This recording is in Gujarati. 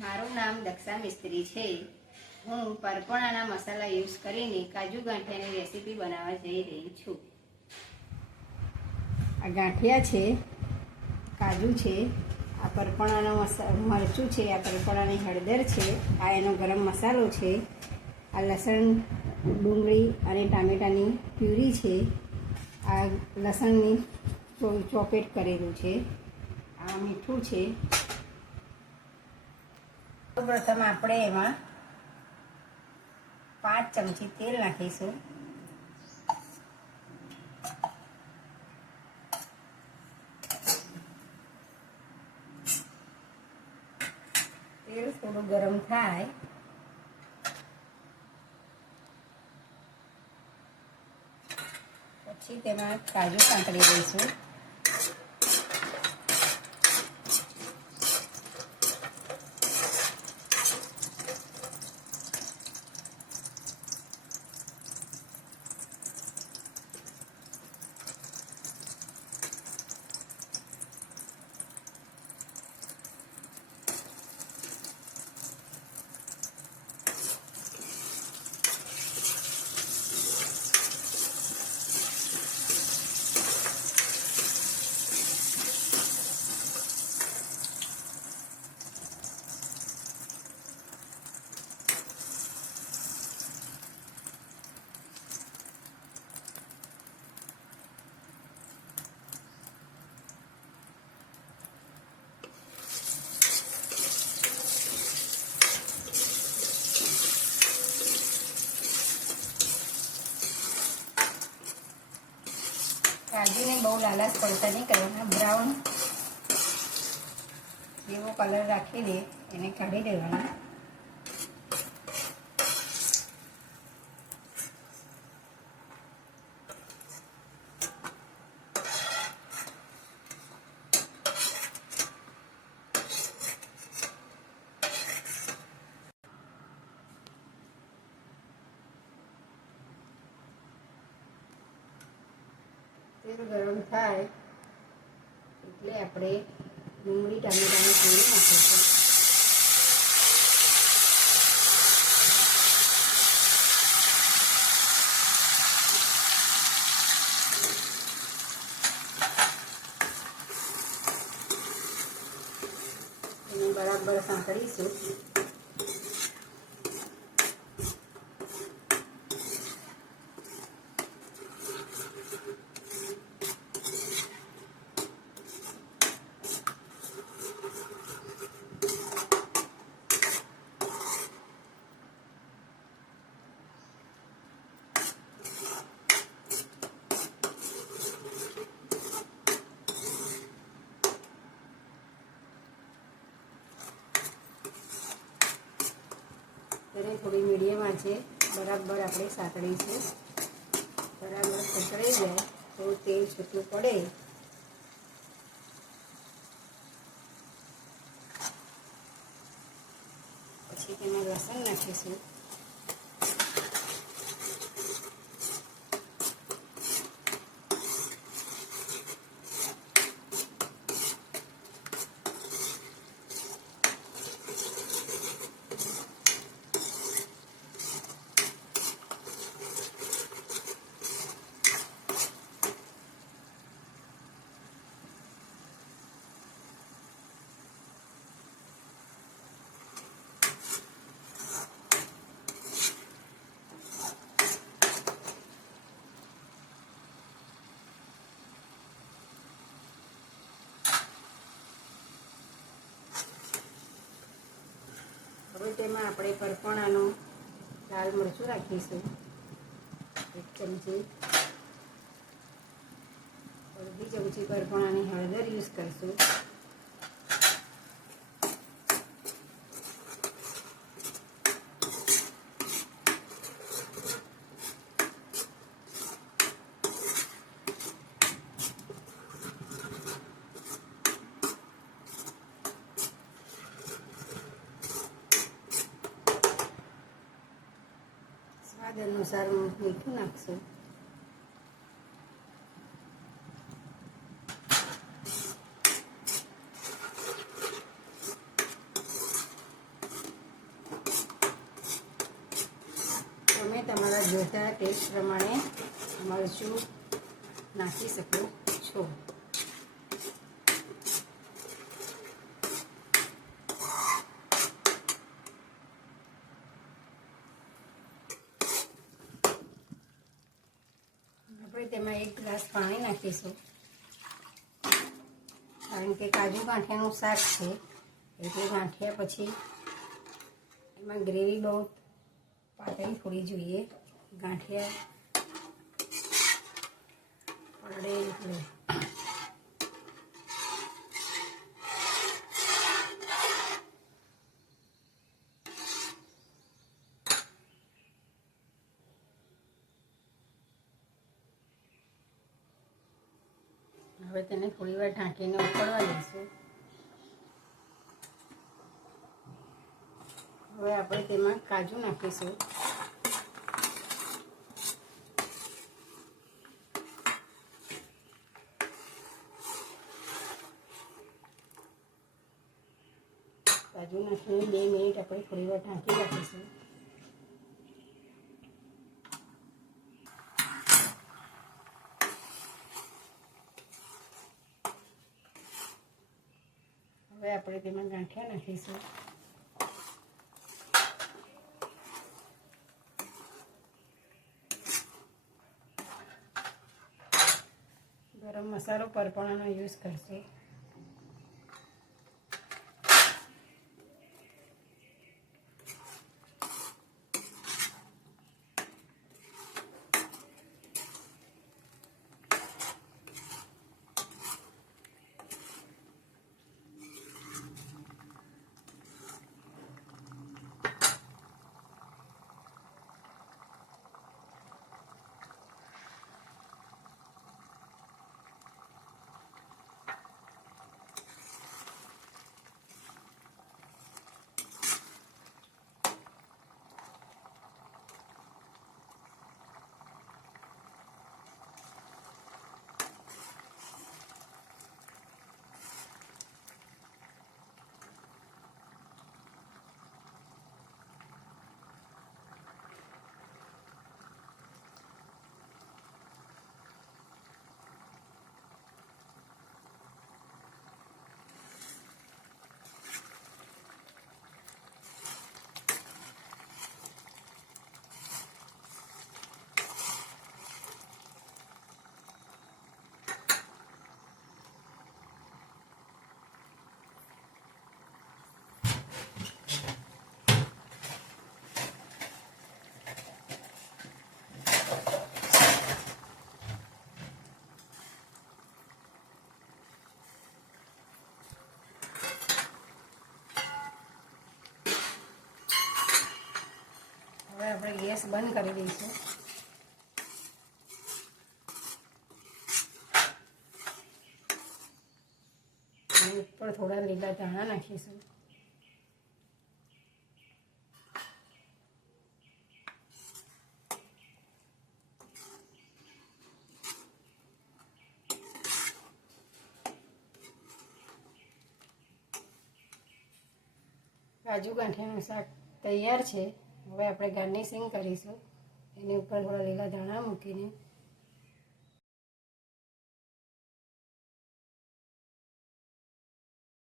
મારું નામ દક્ષા મિસ્ત્રી છે. હું પરપોણાના મસાલા યુઝ કરીને કાજુ ગાંઠિયાની રેસીપી બનાવવા જઈ રહી છું. આ ગાંઠિયા છે, કાજુ છે, આ પરપોણાનો મરચું છે, આ પરપોણાની હળદર છે, આ એનો ગરમ મસાલો છે, આ લસણ, ડુંગળી અને ટામેટાની પ્યુરી છે, આ લસણની ચોપેટ કરેલું છે, આ મીઠું છે પ્રથમ આપણે એમાં પાંચ ચમચી તેલ નાખીશું. તેલ થોડું ગરમ થાય. પછી તેમાં કાજુ સાંકળી દઈશું બહુ લાલાશ પડતા નહીં કરવાના બ્રાઉન જેવો કલર રાખીને એને કાઢી દેવાના. ગરમ થાય એટલે આપણે ડુંગળી ટામેટાની પૂરી નાખીશું. બરાબર સાંકળીશું. થોડી મીડિયમ આંચે બરાબર આપણે સાંકળીશું બરાબર સતરાઈ જાય તો તેલ છૂટું પડે. પછી તેમાં લસણ નાખીશું. તેમાં આપણે કરપણાનો લાલ મરચું રાખીશું. એક ચમચી. અડધી ચમચી કરપણાની હળદર યુઝ કરીશું. સ્વાદ અનુસાર મીઠું નાખશું તમે તમારા જોતા ટેસ્ટ પ્રમાણે મરચું નાખી શકો છો. તેમાં એક ગ્લાસ પાણી નાખીશું. કારણ કે કાજુ ગાંઠિયાનું શાક છે. એટલે ગાંઠિયા પછી એમાં ગ્રેવી બહુ પાતળી થોડી જોઈએ. ગાંઠિયા પડે એટલે. હવે તેને થોડી વાર ઢાંકીને ઉકળવા દઈશું. હવે આપણે તેમાં કાજુ નાખીશું. કાજુ નાખીને બે મિનિટ આપણે થોડી વાર ઢાંકી રાખીશું. હવે આપણે તેમાં ગાંઠિયા નાખીશું. ગરમ મસાલો પરપણાનો યુઝ કરશે હવે આપણે ગેસ બંધ કરી દઈશું. ઉપર થોડા લીલા ધાણા નાખીશું. કાજુ ગાંઠિયાનું શાક તૈયાર છે. હવે આપણે ગાર્નિશિંગ કરીશું. એની ઉપર થોડા લીલા ધાણા મૂકીને